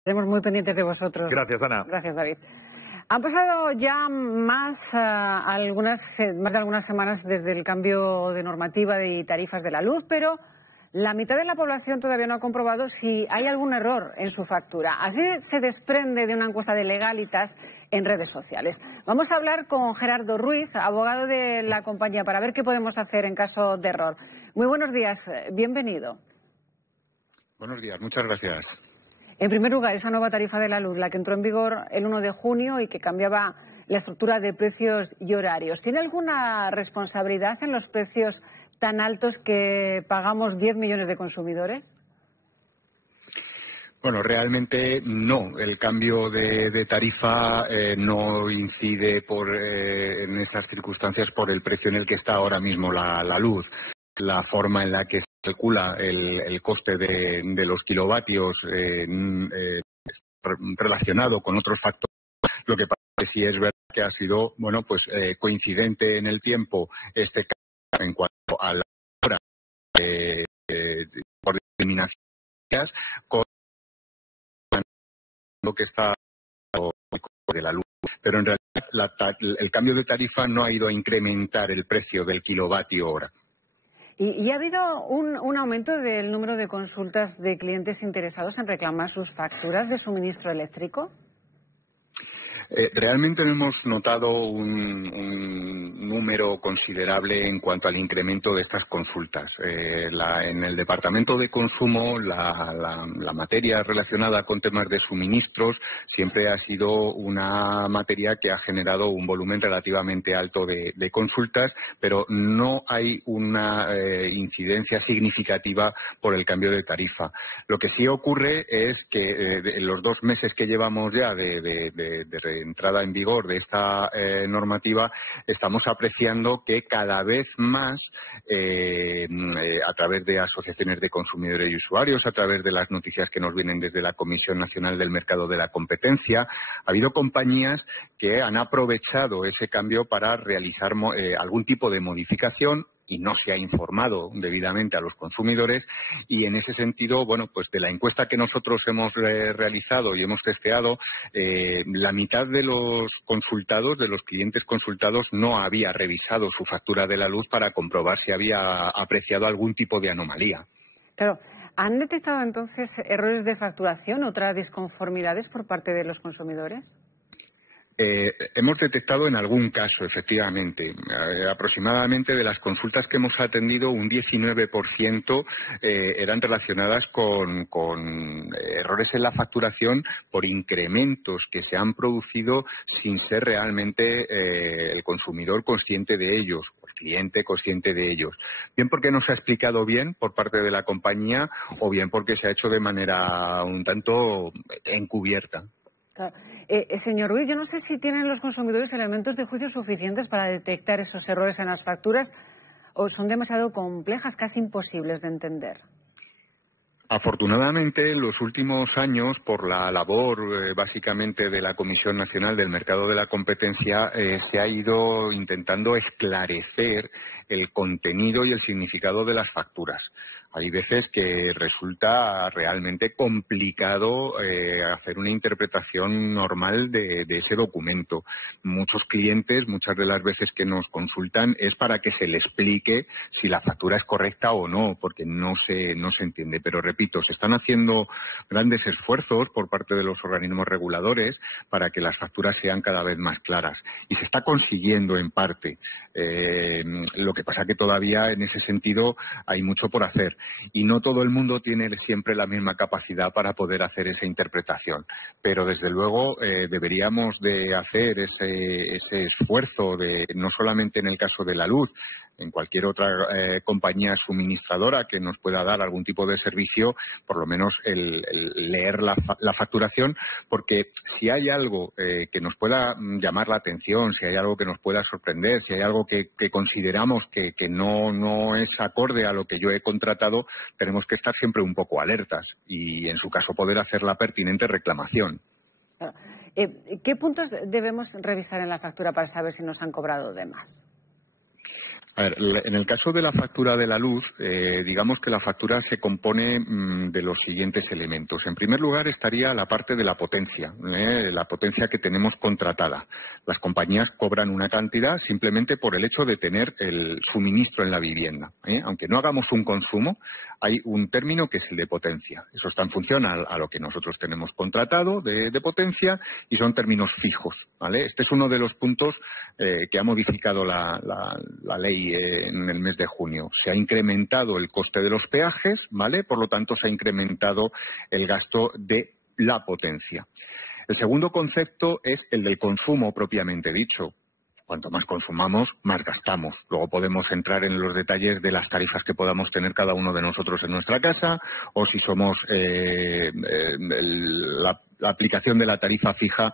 Estaremos muy pendientes de vosotros. Gracias, Ana. Gracias, David. Han pasado ya más de algunas semanas desde el cambio de normativa y tarifas de la luz, pero la mitad de la población todavía no ha comprobado si hay algún error en su factura. Así se desprende de una encuesta de Legalitas en redes sociales. Vamos a hablar con Gerardo Ruiz, abogado de la compañía, para ver qué podemos hacer en caso de error. Muy buenos días, bienvenido. Buenos días, muchas gracias. En primer lugar, esa nueva tarifa de la luz, la que entró en vigor el 1 de junio y que cambiaba la estructura de precios y horarios. ¿Tiene alguna responsabilidad en los precios tan altos que pagamos 10 millones de consumidores? Bueno, realmente no. El cambio de tarifa no incide en esas circunstancias por el precio en el que está ahora mismo la luz. La forma en la que se calcula el coste de los kilovatios relacionado con otros factores. Lo que pasa es que sí es verdad que ha sido coincidente en el tiempo este cambio en cuanto a la hora por discriminaciones con lo que está de la luz. Pero en realidad el cambio de tarifa no ha ido a incrementar el precio del kilovatio hora. ¿Y ha habido un aumento del número de consultas de clientes interesados en reclamar sus facturas de suministro eléctrico? Realmente no hemos notado un número considerable en cuanto al incremento de estas consultas. En el Departamento de Consumo, la materia relacionada con temas de suministros siempre ha sido una materia que ha generado un volumen relativamente alto de consultas, pero no hay una incidencia significativa por el cambio de tarifa. Lo que sí ocurre es que en los 2 meses que llevamos ya de entrada en vigor de esta normativa, estamos apreciando que cada vez más, a través de asociaciones de consumidores y usuarios, a través de las noticias que nos vienen desde la Comisión Nacional del Mercado de la Competencia, ha habido compañías que han aprovechado ese cambio para realizar algún tipo de modificación y no se ha informado debidamente a los consumidores, y en ese sentido, de la encuesta que nosotros hemos realizado y hemos testeado, la mitad de los consultados, de los clientes consultados, no había revisado su factura de la luz para comprobar si había apreciado algún tipo de anomalía. Claro. ¿Han detectado entonces errores de facturación, otras disconformidades por parte de los consumidores? Hemos detectado en algún caso, efectivamente. Aproximadamente de las consultas que hemos atendido, un 19% eran relacionadas con errores en la facturación por incrementos que se han producido sin ser realmente el consumidor consciente de ellos, o el cliente consciente de ellos. Bien porque no se ha explicado bien por parte de la compañía, o bien porque se ha hecho de manera un tanto encubierta. Claro. Señor Ruiz, yo no sé si tienen los consumidores elementos de juicio suficientes para detectar esos errores en las facturas o son demasiado complejas, casi imposibles de entender. Afortunadamente, en los últimos años, por la labor básicamente de la Comisión Nacional del Mercado de la Competencia, se ha ido intentando esclarecer el contenido y el significado de las facturas. Hay veces que resulta realmente complicado hacer una interpretación normal de ese documento. Muchos clientes, muchas de las veces que nos consultan, es para que se le explique si la factura es correcta o no, porque no se entiende. Pero repito, se están haciendo grandes esfuerzos por parte de los organismos reguladores para que las facturas sean cada vez más claras. Y se está consiguiendo en parte. Lo que pasa que todavía en ese sentido hay mucho por hacer. Y no todo el mundo tiene siempre la misma capacidad para poder hacer esa interpretación. Pero desde luego deberíamos de hacer ese esfuerzo, no solamente en el caso de la luz, en cualquier otra compañía suministradora que nos pueda dar algún tipo de servicio, por lo menos el leer la facturación, porque si hay algo que nos pueda llamar la atención, si hay algo que nos pueda sorprender, si hay algo que consideramos que no es acorde a lo que yo he contratado, tenemos que estar siempre un poco alertas y, en su caso, poder hacer la pertinente reclamación. ¿Qué puntos debemos revisar en la factura para saber si nos han cobrado de más? A ver, en el caso de la factura de la luz, digamos que la factura se compone de los siguientes elementos. En primer lugar estaría la parte de la potencia que tenemos contratada. Las compañías cobran una cantidad simplemente por el hecho de tener el suministro en la vivienda. Aunque no hagamos un consumo, hay un término que es el de potencia. Eso está en función a lo que nosotros tenemos contratado de potencia y son términos fijos, ¿vale? Este es uno de los puntos que ha modificado la ley en el mes de junio. Se ha incrementado el coste de los peajes, ¿vale? Por lo tanto, se ha incrementado el gasto de la potencia. El segundo concepto es el del consumo propiamente dicho. Cuanto más consumamos, más gastamos. Luego podemos entrar en los detalles de las tarifas que podamos tener cada uno de nosotros en nuestra casa o si somos la aplicación de la tarifa fija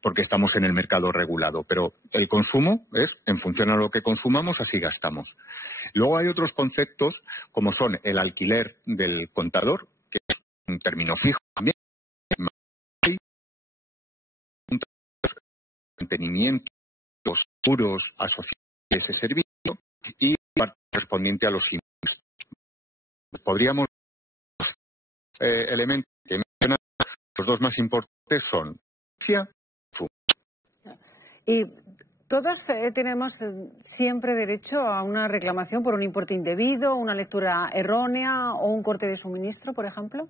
porque estamos en el mercado regulado. Pero el consumo es, en función a lo que consumamos, así gastamos. Luego hay otros conceptos como son el alquiler del contador, que es un término fijo también, mantenimiento, los seguros asociados a ese servicio y parte correspondiente a los impuestos. Podríamos elementos que mencionan, los dos más importantes son y todos tenemos siempre derecho a una reclamación por un importe indebido, una lectura errónea o un corte de suministro, por ejemplo.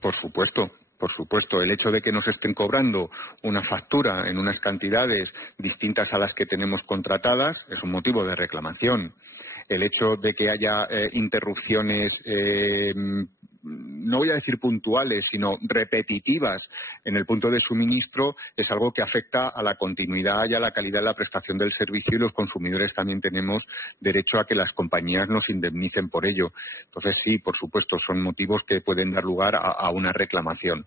Por supuesto. Por supuesto, el hecho de que nos estén cobrando una factura en unas cantidades distintas a las que tenemos contratadas es un motivo de reclamación. El hecho de que haya interrupciones, no voy a decir puntuales, sino repetitivas en el punto de suministro es algo que afecta a la continuidad y a la calidad de la prestación del servicio y los consumidores también tenemos derecho a que las compañías nos indemnicen por ello. Entonces, sí, por supuesto, son motivos que pueden dar lugar a una reclamación.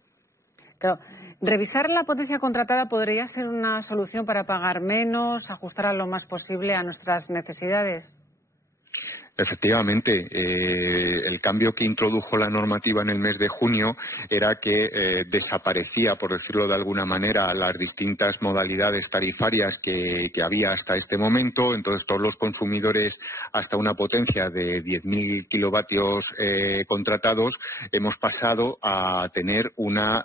Claro. Revisar la potencia contratada podría ser una solución para pagar menos, ajustar lo más posible a nuestras necesidades. Efectivamente, el cambio que introdujo la normativa en el mes de junio era que desaparecía, por decirlo de alguna manera, las distintas modalidades tarifarias que había hasta este momento. Entonces, todos los consumidores hasta una potencia de 10.000 kilovatios contratados hemos pasado a tener una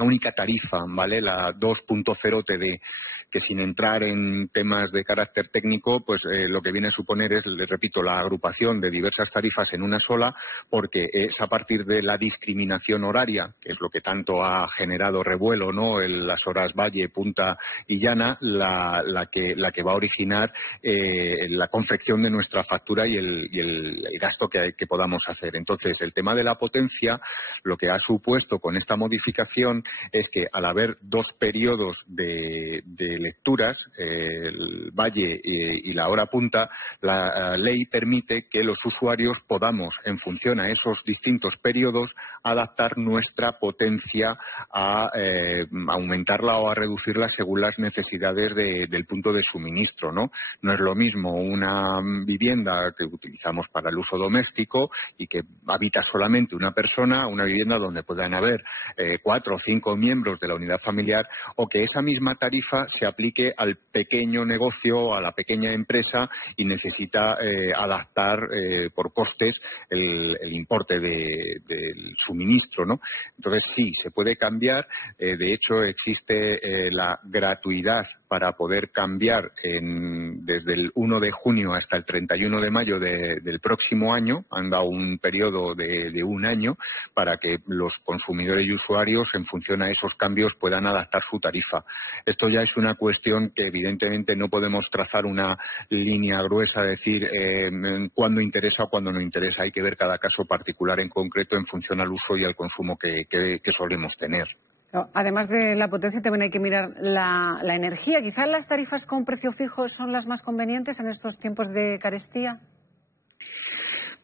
única tarifa, ¿vale? La 2.0 TD, que sin entrar en temas de carácter técnico, pues lo que viene a suponer es, les repito, la agrupación de diversas tarifas en una sola, porque es a partir de la discriminación horaria, que es lo que tanto ha generado revuelo, ¿no? En las horas valle, punta y llana, la que va a originar la confección de nuestra factura y el gasto que podamos hacer. Entonces, el tema de la potencia, lo que ha supuesto con esta modificación es que al haber dos periodos de lecturas, el valle y la hora punta, la ley permite que los usuarios podamos, en función a esos distintos periodos, adaptar nuestra potencia a aumentarla o a reducirla según las necesidades del punto de suministro, ¿no? No es lo mismo una vivienda que utilizamos para el uso doméstico y que habita solamente una persona, una vivienda donde puedan haber 4 o 5 miembros de la unidad familiar, o que esa misma tarifa se aplique al pequeño negocio, a la pequeña empresa y necesita adaptar por costes el importe del suministro, ¿no? Entonces sí, se puede cambiar. De hecho, existe la gratuidad para poder cambiar desde el 1 de junio hasta el 31 de mayo del próximo año. Han dado un periodo de un año para que los consumidores y usuarios, en función a esos cambios, puedan adaptar su tarifa. Esto ya es una cuestión que evidentemente no podemos trazar una línea gruesa, decir cuándo interesa o cuándo no interesa. Hay que ver cada caso particular en concreto en función al uso y al consumo que solemos tener. Además de la potencia, también hay que mirar la energía. ¿Quizás las tarifas con precio fijo son las más convenientes en estos tiempos de carestía?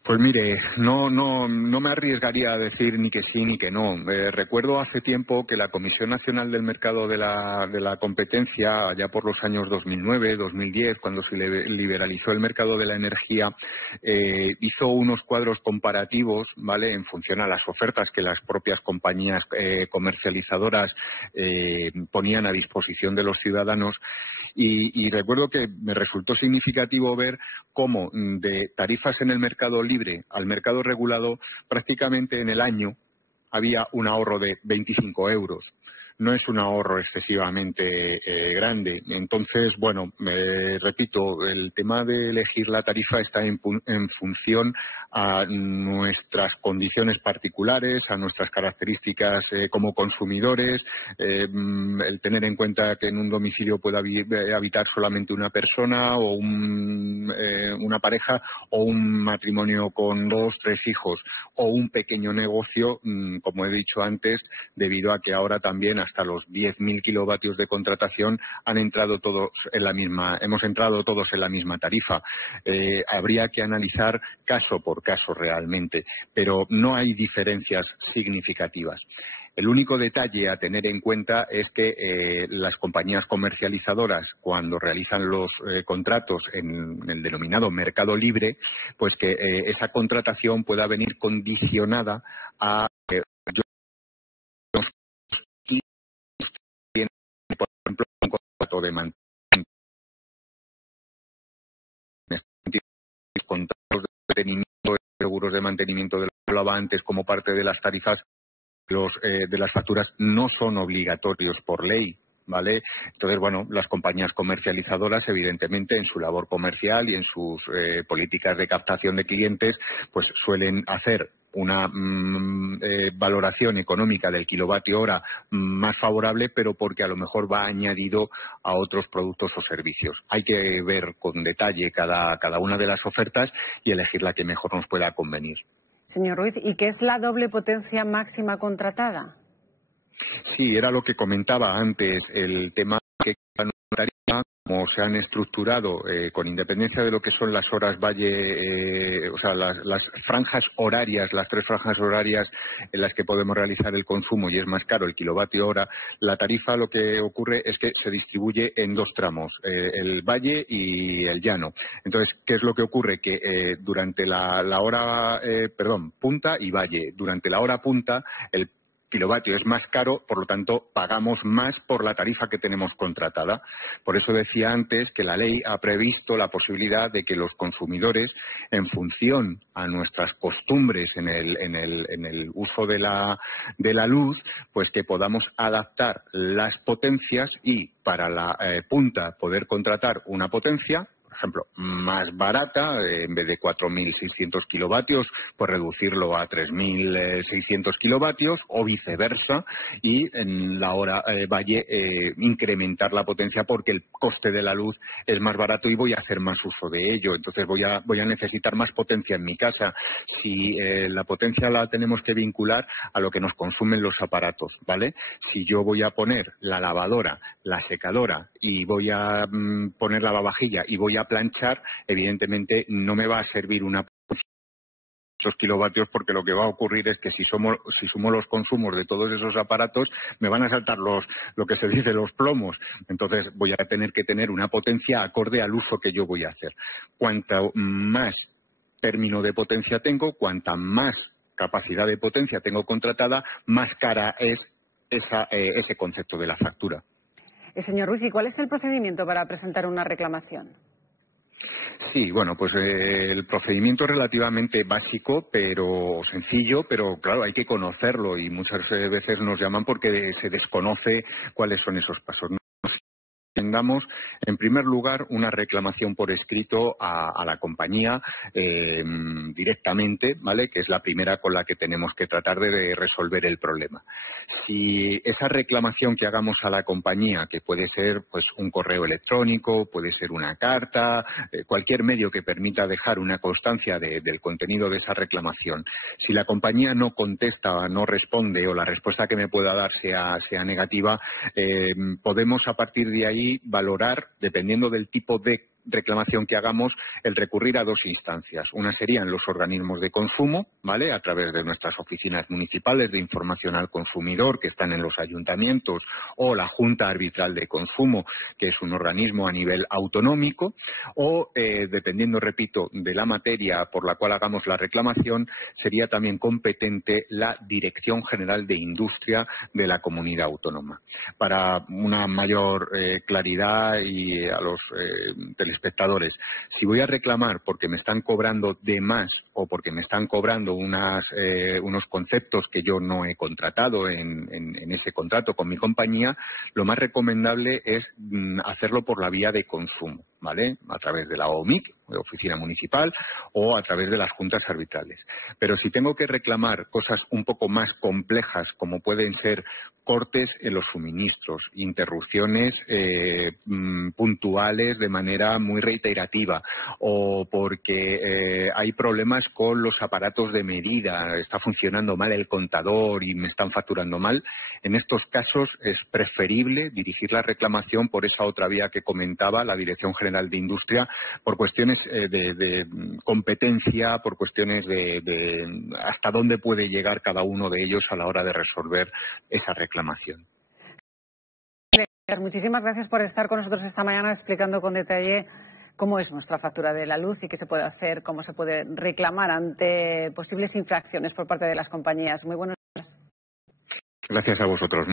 Pues mire, no me arriesgaría a decir ni que sí ni que no. Recuerdo hace tiempo que la Comisión Nacional del Mercado de la Competencia, allá por los años 2009, 2010, cuando se liberalizó el mercado de la energía, hizo unos cuadros comparativos, ¿vale?, en función a las ofertas que las propias compañías comercializadoras ponían a disposición de los ciudadanos. Y recuerdo que me resultó significativo ver cómo de tarifas en el mercado libre al mercado regulado, prácticamente en el año había un ahorro de 25 euros. No es un ahorro excesivamente grande. Entonces, bueno, repito, el tema de elegir la tarifa está en función a nuestras condiciones particulares, a nuestras características como consumidores, el tener en cuenta que en un domicilio puede habitar solamente una persona o una pareja, o un matrimonio con 2, 3 hijos, o un pequeño negocio, como he dicho antes, debido a que ahora también hasta los 10.000 kilovatios de contratación hemos entrado todos en la misma tarifa. Habría que analizar caso por caso realmente, pero no hay diferencias significativas. El único detalle a tener en cuenta es que las compañías comercializadoras, cuando realizan los contratos en el denominado mercado libre, pues que esa contratación pueda venir condicionada a por ejemplo, un contrato de mantenimiento, contratos de mantenimiento, seguros de mantenimiento de lo que hablaba antes como parte de las tarifas, de las facturas no son obligatorios por ley, ¿vale? Entonces, bueno, las compañías comercializadoras, evidentemente, en su labor comercial y en sus políticas de captación de clientes, pues suelen hacer una valoración económica del kilovatio hora más favorable, pero porque a lo mejor va añadido a otros productos o servicios. Hay que ver con detalle cada una de las ofertas y elegir la que mejor nos pueda convenir. Señor Ruiz, ¿y qué es la doble potencia máxima contratada? Sí, era lo que comentaba antes, el tema que como se han estructurado, con independencia de lo que son las horas valle, o sea, las franjas horarias, las 3 franjas horarias en las que podemos realizar el consumo y es más caro el kilovatio hora, la tarifa lo que ocurre es que se distribuye en 2 tramos, el valle y el llano. Entonces, ¿qué es lo que ocurre? Que durante la hora, punta y valle, durante la hora punta, el kilovatio es más caro, por lo tanto pagamos más por la tarifa que tenemos contratada. Por eso decía antes que la ley ha previsto la posibilidad de que los consumidores, en función a nuestras costumbres en el uso de la luz, pues que podamos adaptar las potencias y para la punta poder contratar una potencia, por ejemplo, más barata, en vez de 4.600 kilovatios, pues reducirlo a 3.600 kilovatios o viceversa, y en la hora valle incrementar la potencia porque el coste de la luz es más barato y voy a hacer más uso de ello. Entonces voy a necesitar más potencia en mi casa. Si la potencia la tenemos que vincular a lo que nos consumen los aparatos, ¿vale? Si yo voy a poner la lavadora, la secadora y voy a poner la lavavajilla y voy a planchar, evidentemente no me va a servir una esos kilovatios, porque lo que va a ocurrir es que si sumo los consumos de todos esos aparatos, me van a saltar lo que se dice los plomos. Entonces voy a tener que tener una potencia acorde al uso que yo voy a hacer. Cuanto más término de potencia tengo, cuanta más capacidad de potencia tengo contratada, más cara es ese concepto de la factura. Señor Ruiz, ¿y cuál es el procedimiento para presentar una reclamación? Sí, bueno, pues el procedimiento es relativamente básico, pero sencillo, pero claro, hay que conocerlo y muchas veces nos llaman porque se desconoce cuáles son esos pasos. Tengamos, en primer lugar, una reclamación por escrito a la compañía directamente, ¿vale? Que es la primera con la que tenemos que tratar de resolver el problema. Si esa reclamación que hagamos a la compañía, que puede ser pues un correo electrónico, puede ser una carta, cualquier medio que permita dejar una constancia del contenido de esa reclamación, si la compañía no contesta, no responde o la respuesta que me pueda dar sea negativa, podemos a partir de ahí valorar, dependiendo del tipo de reclamación que hagamos, el recurrir a dos instancias. Una serían los organismos de consumo, ¿vale?, a través de nuestras oficinas municipales de información al consumidor que están en los ayuntamientos, o la Junta Arbitral de Consumo, que es un organismo a nivel autonómico, o, dependiendo, repito, de la materia por la cual hagamos la reclamación, sería también competente la Dirección General de Industria de la comunidad autónoma. Para una mayor claridad y a los telespectadores, si voy a reclamar porque me están cobrando de más o porque me están cobrando unos conceptos que yo no he contratado en ese contrato con mi compañía, lo más recomendable es hacerlo por la vía de consumo, ¿vale?, a través de la OMIC, oficina municipal, o a través de las juntas arbitrales. Pero si tengo que reclamar cosas un poco más complejas, como pueden ser cortes en los suministros, interrupciones puntuales de manera muy reiterativa, o porque hay problemas con los aparatos de medida, está funcionando mal el contador y me están facturando mal, en estos casos es preferible dirigir la reclamación por esa otra vía que comentaba, la Dirección General de Industria, por cuestiones de competencia, por cuestiones de hasta dónde puede llegar cada uno de ellos a la hora de resolver esa reclamación. Muchísimas gracias por estar con nosotros esta mañana explicando con detalle cómo es nuestra factura de la luz y qué se puede hacer, cómo se puede reclamar ante posibles infracciones por parte de las compañías. Muy buenos días. Gracias a vosotros.